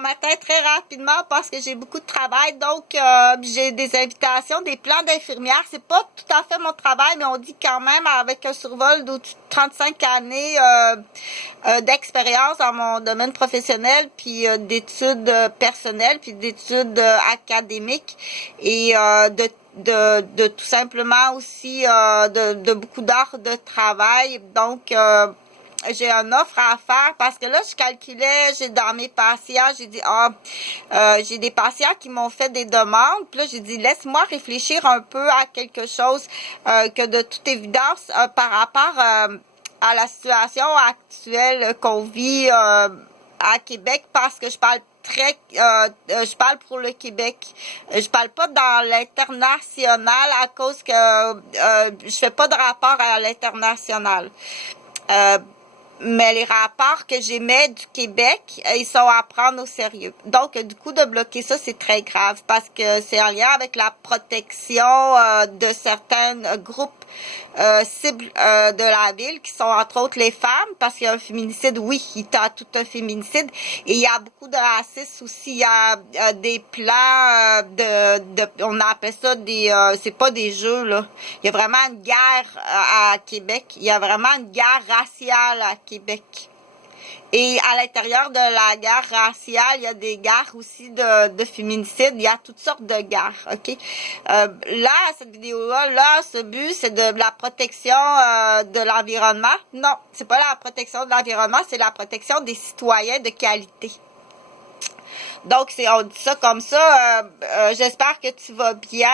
matin très rapidement parce que j'ai beaucoup de travail, donc j'ai des invitations, des plans d'infirmière. C'est pas tout à fait mon travail, mais on dit quand même avec un survol de 35 années d'expérience dans mon domaine professionnel, puis d'études personnelles, puis d'études académiques et de tout simplement aussi de beaucoup d'heures de travail. Donc j'ai une offre à faire parce que là, je calculais, j'ai dans mes patients, j'ai dit, j'ai des patients qui m'ont fait des demandes. Puis là, j'ai dit, laisse-moi réfléchir un peu à quelque chose que de toute évidence, par rapport à la situation actuelle qu'on vit à Québec, parce que je parle je parle pour le Québec. Je parle pas dans l'international à cause que je fais pas de rapport à l'international. Mais les rapports que j'émets du Québec, ils sont à prendre au sérieux. Donc, du coup, de bloquer ça, c'est très grave parce que c'est en lien avec la protection de certains groupes cibles de la ville, qui sont entre autres les femmes, parce qu'il y a un féminicide, oui, il y a tout un féminicide, et il y a beaucoup de racisme aussi. Il y a des plans on appelle ça des, c'est pas des jeux, là. Il y a vraiment une guerre à Québec. Il y a vraiment une guerre raciale à Québec. Et à l'intérieur de la guerre raciale, il y a des guerres aussi de féminicide. Il y a toutes sortes de guerres, OK? Là, cette vidéo-là, ce but, c'est de la protection de l'environnement. Non, c'est pas la protection de l'environnement, c'est la protection des citoyens de qualité. Donc, on dit ça comme ça. J'espère que tu vas bien.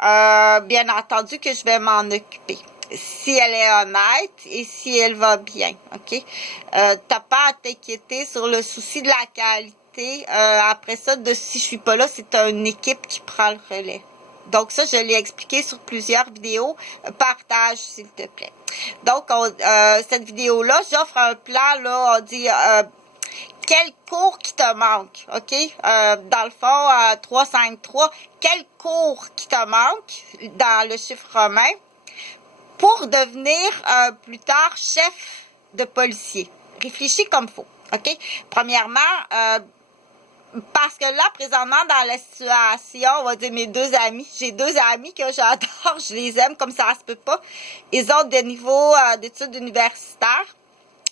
Bien entendu que je vais m'en occuper. Si elle est honnête et si elle va bien, OK? T'as pas à t'inquiéter sur le souci de la qualité. Après ça, si je suis pas là, c'est une équipe qui prend le relais. Donc ça, je l'ai expliqué sur plusieurs vidéos. Partage, s'il te plaît. Donc, cette vidéo-là, j'offre un plan, là, on dit... quel cours qui te manque, OK? Dans le fond, 353, quel cours qui te manque dans le chiffre romain pour devenir plus tard chef de policier? Réfléchis comme faut, OK? Premièrement, parce que là, présentement, dans la situation, on va dire mes deux amis, j'ai deux amis que j'adore, je les aime comme ça se peut pas. Ils ont des niveaux d'études universitaires.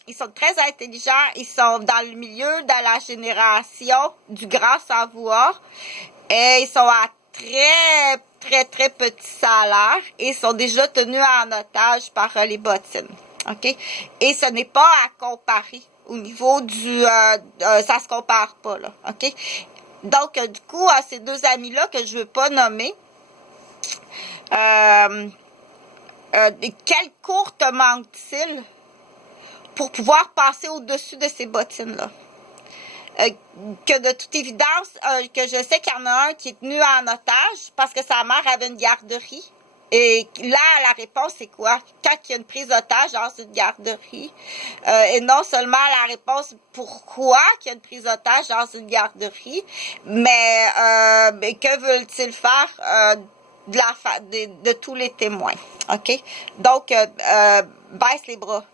Ils sont très intelligents, ils sont dans le milieu de la génération du grand savoir et ils sont à très petit salaire et sont déjà tenus en otage par les bottines. OK? Et ce n'est pas à comparer au niveau du... ça se compare pas, là. OK? Donc, du coup, à ces deux amis-là que je veux pas nommer, quel cours te manque-t-il pour pouvoir passer au-dessus de ces bottines-là? Que de toute évidence, que je sais qu'il y en a un qui est tenu en otage parce que sa mère avait une garderie. Et là, la réponse, c'est quoi? Quand il y a une prise d'otage dans une garderie, et non seulement la réponse pourquoi il y a une prise d'otage dans une garderie, mais que veulent-ils faire de tous les témoins? OK? Donc, baisse les bras,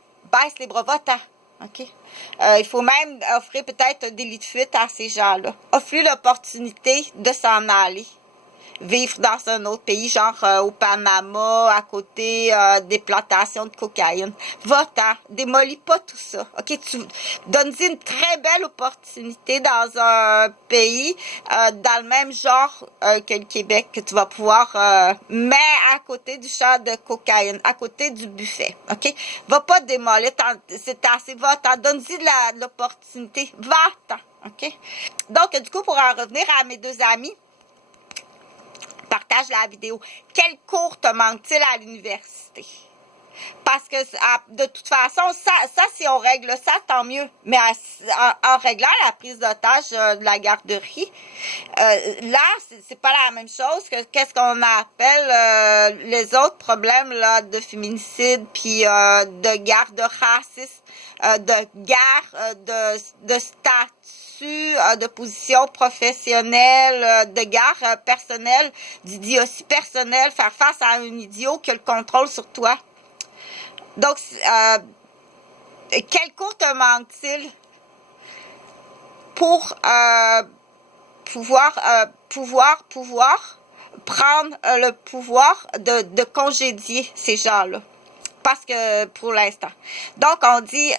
va-t'en. OK? Il faut même offrir peut-être un délit de fuite à ces gens-là. Offrir l'opportunité de s'en aller. Vivre dans un autre pays, genre au Panama, à côté des plantations de cocaïne. Va-t'en, démolis pas tout ça. OK? Tu donnes-y une très belle opportunité dans un pays dans le même genre que le Québec, que tu vas pouvoir mais à côté du champ de cocaïne, à côté du buffet. OK? Va pas démolir, c'est assez, va-t'en, donne-y de l'opportunité. Va-t'en. OK? Donc, du coup, pour en revenir à mes deux amis, partage la vidéo. Quel cours te manque-t-il à l'université? Parce que de toute façon, ça si on règle ça, tant mieux. Mais en réglant la prise d'otage de la garderie, là, c'est pas la même chose que qu'est-ce qu'on appelle les autres problèmes là de féminicide, puis de guerre de racisme, de guerre de statut, de position professionnelle, de guerre personnelle, d'idiotie personnelle, faire face à un idiot qui a le contrôle sur toi. Donc, quel cours te manque-t-il pour pouvoir prendre le pouvoir de congédier ces gens-là. Parce que pour l'instant. Donc, on dit,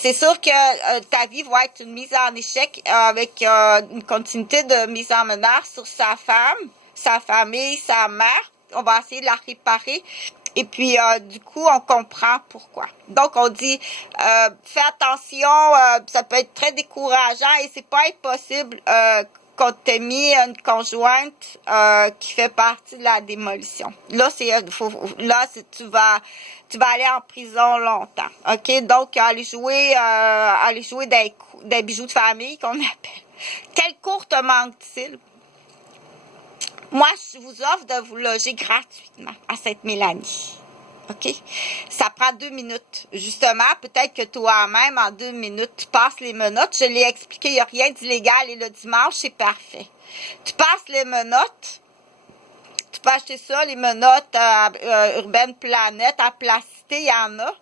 c'est sûr que ta vie va être une mise en échec avec une continuité de mise en menace sur sa femme, sa famille, sa mère. On va essayer de la réparer. Et puis, du coup, on comprend pourquoi. Donc, on dit, fais attention, ça peut être très décourageant et c'est pas impossible qu'on t'ait mis une conjointe qui fait partie de la démolition. Là, tu vas aller en prison longtemps. OK? Donc, aller jouer des bijoux de famille qu'on appelle. Quel cours te manque-t-il? Moi, je vous offre de vous loger gratuitement à Sainte-Mélanie. OK? Ça prend 2 minutes. Justement, peut-être que toi-même, en 2 minutes, tu passes les menottes. Je l'ai expliqué, il n'y a rien d'illégal et le dimanche, c'est parfait. Tu passes les menottes. Tu peux acheter ça, les menottes Urbaine Planète, à Placité, il y en a.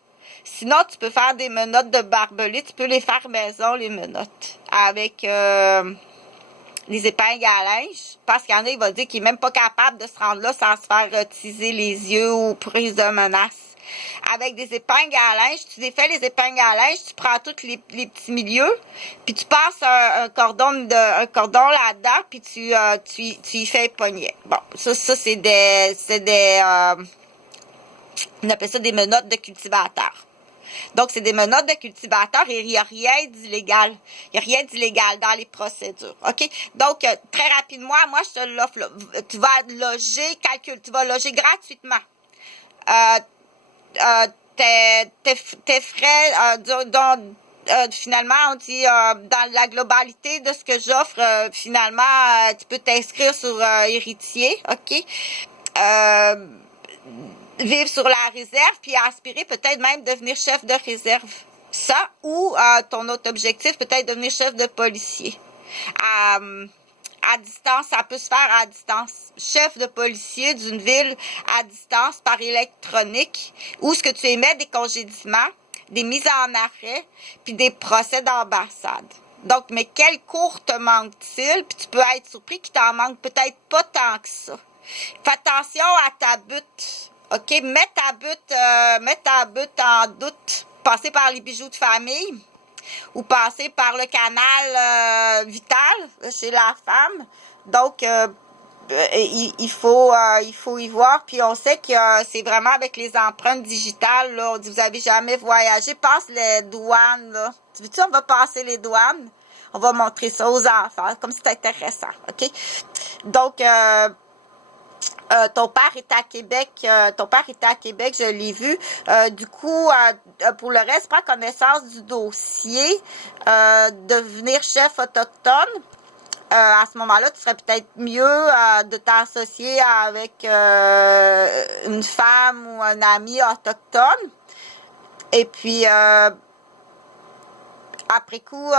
Sinon, tu peux faire des menottes de barbelés. Tu peux les faire maison, les menottes. Avec les épingles à linge, parce qu'il y en a, il va dire qu'il n'est même pas capable de se rendre là sans se faire teaser les yeux ou prise de menace. Avec des épingles à linge, tu défais les épingles à linge, tu prends tous les petits milieux, puis tu passes un cordon là-dedans, puis tu y fais pogner. Bon, ça c'est on appelle ça des menottes de cultivateurs. Donc, c'est des menottes de cultivateurs et il n'y a rien d'illégal. Il n'y a rien d'illégal dans les procédures. OK? Donc, très rapidement, moi, je te l'offre. Tu vas loger, tu vas loger gratuitement. Tes frais, finalement, on dit, dans la globalité de ce que j'offre, finalement, tu peux t'inscrire sur Héritier. OK? Vivre sur la réserve, puis aspirer peut-être même devenir chef de réserve. Ça, ou ton autre objectif, peut-être devenir chef de policier. À distance, ça peut se faire à distance. Chef de policier d'une ville à distance par électronique, où ce que tu émets des congédiements, des mises en arrêt, puis des procès d'ambassade. Donc, mais quel cours te manque-t-il? Puis tu peux être surpris qu'il t'en manque peut-être pas tant que ça. Fais attention à ta butte. OK, mets ta butte en doute. Passer par les bijoux de famille ou passer par le canal vital chez la femme. Donc, il faut y voir. Puis on sait que c'est vraiment avec les empreintes digitales. Là, on dit, vous avez jamais voyagé, passe les douanes. Là. Tu veux-tu, on va passer les douanes? On va montrer ça aux enfants, comme c'est intéressant. OK? Donc, ton père est à Québec, je l'ai vu. Du coup, pour le reste, prends connaissance du dossier, devenir chef autochtone. À ce moment-là, tu serais peut-être mieux de t'associer avec une femme ou un ami autochtone. Et puis, après coup,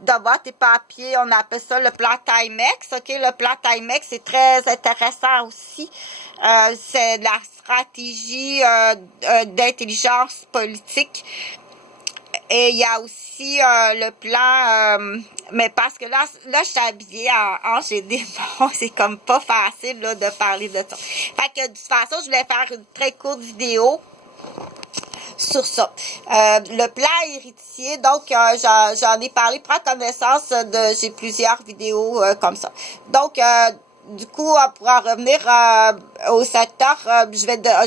d'avoir tes papiers, on appelle ça le plan Timex, OK? Le plan Timex, c'est très intéressant aussi. C'est de la stratégie d'intelligence politique. Et il y a aussi le plan, mais parce que là je suis habillée en GD, c'est comme pas facile là, de parler de ça. Fait que de toute façon, je voulais faire une très courte vidéo sur ça. Le plan héritier, donc j'en ai parlé, prends connaissance j'ai plusieurs vidéos comme ça. Donc du coup, pour en revenir au secteur, je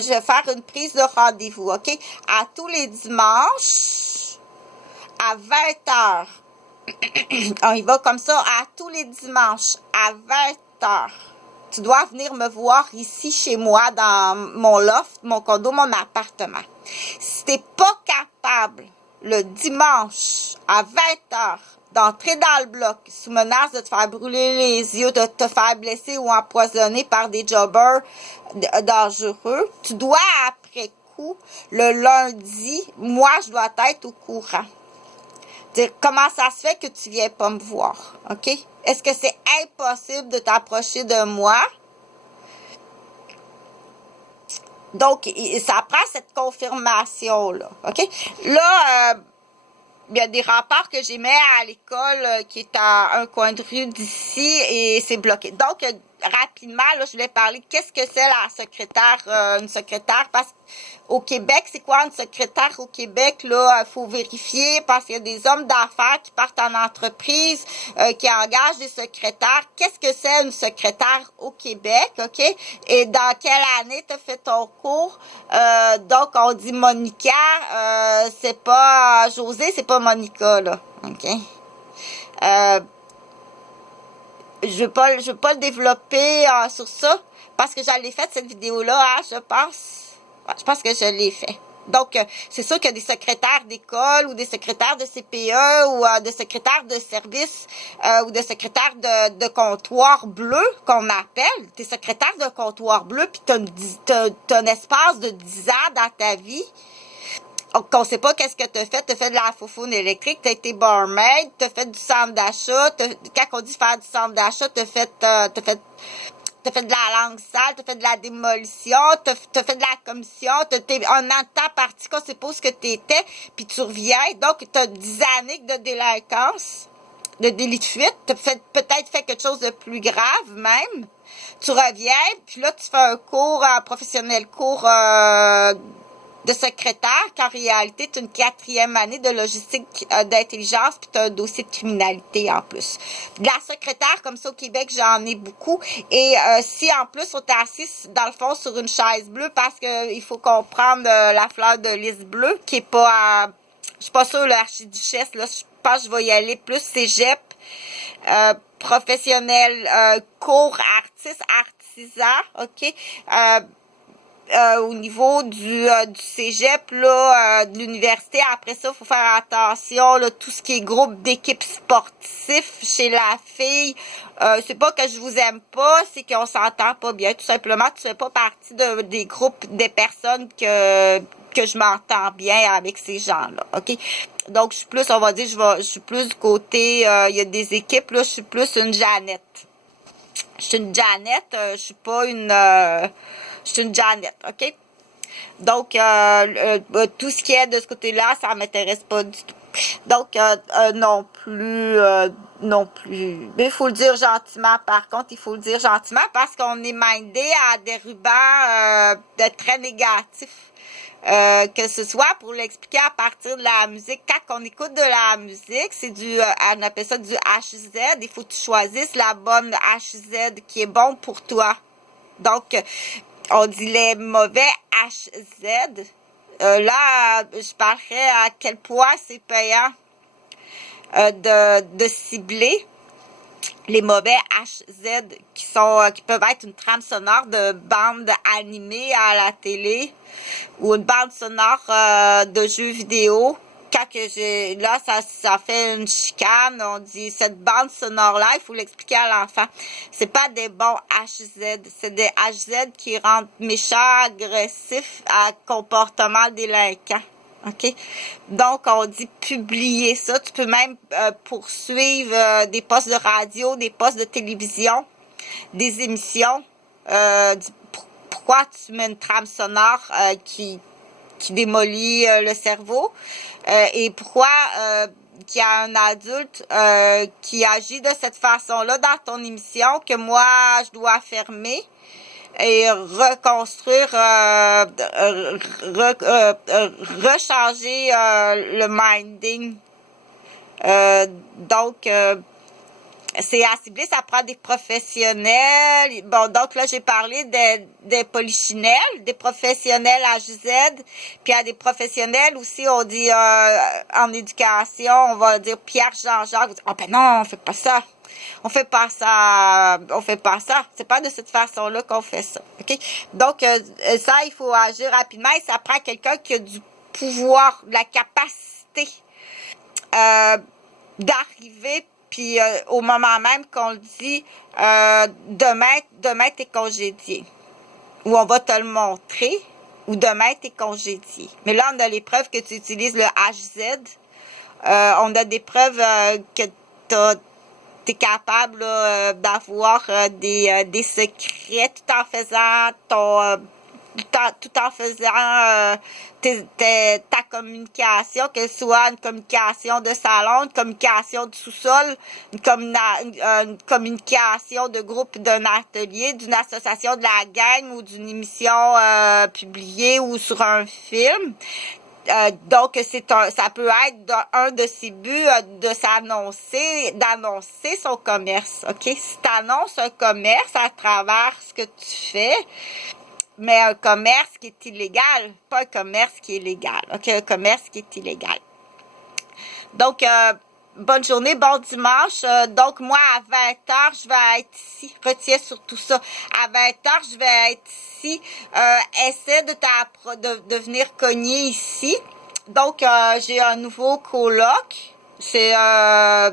vais faire une prise de rendez-vous, OK? À tous les dimanches, à 20h. On y va comme ça, à tous les dimanches, à 20h. Tu dois venir me voir ici chez moi dans mon loft, mon condo, mon appartement. Si t'es pas capable le dimanche à 20h d'entrer dans le bloc sous menace de te faire brûler les yeux, de te faire blesser ou empoisonner par des jobbers dangereux, tu dois après coup, le lundi, moi je dois être au courant. Dire comment ça se fait que tu viens pas me voir, OK? Est-ce que c'est impossible de t'approcher de moi? Donc, ça prend cette confirmation-là, OK? Là, il y a des remparts que j'aimais à l'école qui est à un coin de rue d'ici et c'est bloqué. Donc, rapidement, là, je voulais parler qu'est-ce que c'est la secrétaire, une secrétaire, parce qu'au Québec, c'est quoi une secrétaire au Québec? Là, il faut vérifier parce qu'il y a des hommes d'affaires qui partent en entreprise, qui engagent des secrétaires. Qu'est-ce que c'est une secrétaire au Québec, OK? Et dans quelle année tu as fait ton cours? Donc, on dit Monica, c'est pas José, c'est pas Monica, là, OK? Je veux pas le développer sur ça parce que j'allais fait cette vidéo-là, hein, je pense. Ouais, je pense que je l'ai fait. Donc, c'est sûr qu'il y a des secrétaires d'école ou des secrétaires de CPE ou de secrétaires de service ou de secrétaires de comptoir bleu qu'on appelle. T'es secrétaire de comptoir bleu puis t'as un espace de 10 ans dans ta vie. Qu'on sait pas qu'est-ce que t'as fait. T'as fait de la foufoune électrique, t'as été barmaid, t'as fait du centre d'achat. Quand on dit faire du centre d'achat, t'as fait de la langue sale, t'as fait de la démolition, t'as fait de la commission, t'es un an de temps parti qu'on sait pas où ce que t'étais, puis tu reviens. Donc, t'as 10 années de délinquance, de délit de fuite. T'as peut-être fait quelque chose de plus grave même. Tu reviens, puis là, tu fais un cours professionnel, cours de secrétaire, qu'en réalité, tu as une 4e année de logistique d'intelligence, puis tu as un dossier de criminalité en plus. De la secrétaire, comme ça, au Québec, j'en ai beaucoup. Et si en plus, on est assis, dans le fond, sur une chaise bleue, parce que il faut comprendre la fleur de lys bleue, qui est pas... je suis pas sûre, l'archiduchesse, là, je pense que je vais y aller plus cégep, professionnel, cours, artiste, artisan, OK? Au niveau du cégep, là, de l'université. Après ça, il faut faire attention, là, tout ce qui est groupe d'équipes sportifs chez la fille. C'est pas que je vous aime pas, c'est qu'on s'entend pas bien. Tout simplement, tu fais pas partie des groupes des personnes que je m'entends bien avec ces gens-là, OK? Donc, je suis plus, on va dire, je suis plus du côté, il y a des équipes, là, je suis plus une Jeannette. Je suis une Jeannette, je suis pas une... je suis une Jeannette, OK? Donc, tout ce qui est de ce côté-là, ça m'intéresse pas du tout. Donc, non plus, non plus. Mais il faut le dire gentiment, par contre, il faut le dire gentiment parce qu'on est mindé à des rubans de très négatifs. Que ce soit pour l'expliquer à partir de la musique. Quand on écoute de la musique, c'est on appelle ça du HZ. Il faut que tu choisisses la bonne HZ qui est bon pour toi. Donc, on dit les mauvais HZ. Là, je parlerai à quel point c'est payant de cibler les mauvais HZ qui peuvent être une trame sonore de bande animée à la télé ou une bande sonore de jeux vidéo. Quand ça fait une chicane, on dit cette bande sonore-là, il faut l'expliquer à l'enfant. C'est pas des bons HZ, c'est des HZ qui rendent méchants, agressifs, à comportement délinquant. OK? Donc, on dit publier ça. Tu peux même poursuivre des postes de radio, des postes de télévision, des émissions. Pourquoi tu mets une trame sonore qui démolit le cerveau? Et pourquoi qu'il y a un adulte qui agit de cette façon-là dans ton émission que moi, je dois fermer et reconstruire, rechanger le minding. Donc, c'est à cibler, ça prend des professionnels. Bon, donc là, j'ai parlé des polichinelles, des professionnels HZ, puis à des professionnels aussi, on dit en éducation, on va dire Pierre Jean-Jacques. Oh ben non, on fait pas ça. On fait pas ça. On fait pas ça. C'est pas de cette façon-là qu'on fait ça. OK? Donc, ça, il faut agir rapidement et ça prend quelqu'un qui a du pouvoir, de la capacité d'arriver. Puis au moment même qu'on le dit, demain t'es congédié. Ou on va te le montrer, ou demain t'es congédié. Mais là, on a les preuves que tu utilises le HZ. On a des preuves que t'es capable d'avoir des secrets tout en faisant tout en faisant ta communication, qu'elle soit une communication de salon, une communication du sous-sol, une communication de groupe d'un atelier, d'une association de la gang ou d'une émission publiée ou sur un film. Donc, ça peut être un de ses buts d'annoncer son commerce, OK? Si tu annonces un commerce à travers ce que tu fais, mais un commerce qui est illégal, pas un commerce qui est légal, OK? Un commerce qui est illégal. Donc, bonne journée, bon dimanche. Donc, moi, à 20h, je vais être ici. Retiens surtout ça. À 20h, je vais être ici. Essaie de venir cogner ici. Donc, j'ai un nouveau coloc. C'est à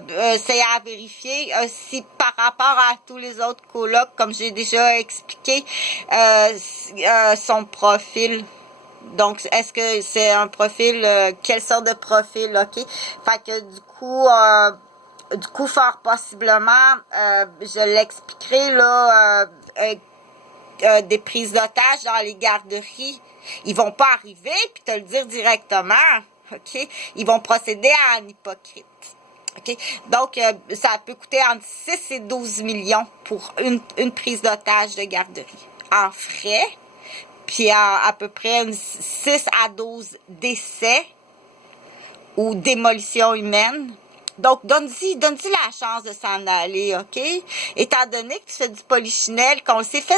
vérifier si par rapport à tous les autres colocs, comme j'ai déjà expliqué, son profil. Donc, est-ce que c'est un profil, quelle sorte de profil, OK? Fait que du coup, fort possiblement, je l'expliquerai, là, des prises d'otages dans les garderies. Ils vont pas arriver puis te le dire directement, OK? Ils vont procéder à un hypocrite. OK? Donc, ça peut coûter entre 6 et 12 millions pour une prise d'otage de garderie. En frais, puis à peu près 6 à 12 décès ou démolition humaine. Donc, donne-y la chance de s'en aller, OK? Étant donné que tu fais du polichinelle, qu'on le sait, fais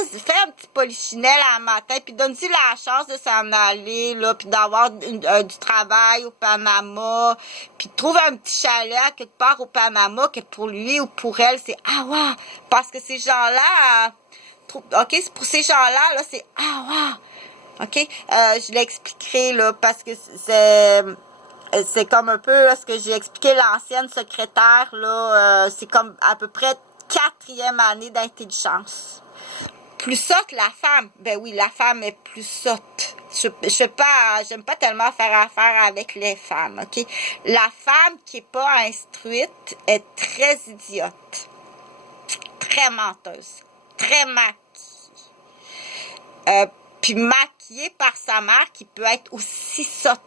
un petit polichinelle à matin, puis donne-y la chance de s'en aller, là, puis d'avoir du travail au Panama, puis trouve un petit chalet à quelque part au Panama que pour lui ou pour elle, c'est « Ah, wow! » Parce que ces gens-là, OK, c'est pour ces gens-là, là, c'est « Ah, wow! » OK? Je l'expliquerai, là, parce que c'est comme un peu là, ce que j'ai expliqué l'ancienne secrétaire, là, c'est comme à peu près 4e année d'intelligence. Plus sotte la femme. Ben oui, la femme est plus sotte. J'aime pas tellement faire affaire avec les femmes, OK? La femme qui est pas instruite est très idiote. Très menteuse. Très maquillée. Puis maquillée par sa mère qui peut être aussi sotte,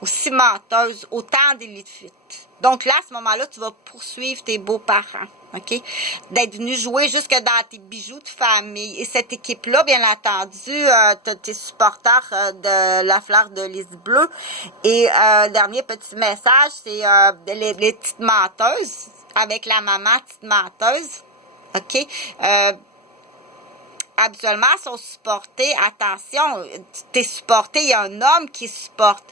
aussi menteuse, autant délit de fuite. Donc là, à ce moment-là, tu vas poursuivre tes beaux-parents, OK? D'être venu jouer jusque dans tes bijoux de famille. Et cette équipe-là, bien entendu, tes supporters de la fleur de lys bleue. Et dernier petit message, c'est les petites menteuses, avec la maman petite menteuse, OK? Habituellement, sont supportés, attention, t'es supporté, il y a un homme qui supporte.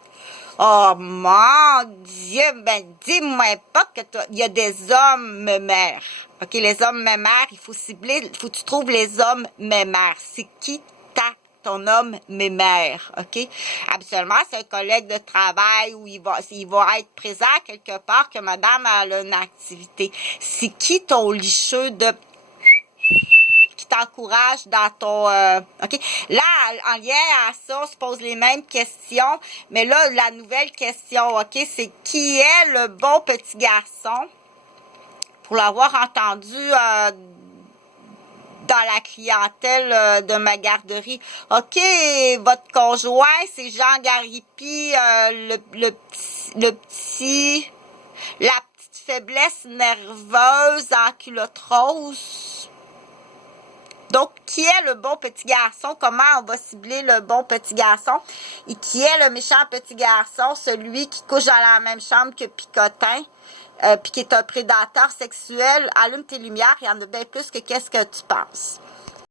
Oh mon Dieu, ben dis-moi pas que il y a des hommes mémères. OK, les hommes mémères, il faut cibler, il faut que tu trouves les hommes mémères. C'est qui ton homme mémère, OK? Habituellement, c'est un collègue de travail où il va être présent quelque part que madame a une activité. C'est qui ton licheux de qui t'encourage dans ton... OK? Là, en lien à ça, on se pose les mêmes questions, mais là, la nouvelle question, OK, c'est qui est le bon petit garçon? Pour l'avoir entendu dans la clientèle de ma garderie. OK, votre conjoint, c'est Jean Garipi, la petite faiblesse nerveuse en culotte rose. Donc, qui est le bon petit garçon? Comment on va cibler le bon petit garçon? Et qui est le méchant petit garçon? Celui qui couche dans la même chambre que Picotin, puis qui est un prédateur sexuel. Allume tes lumières, il y en a bien plus que qu'est-ce que tu penses.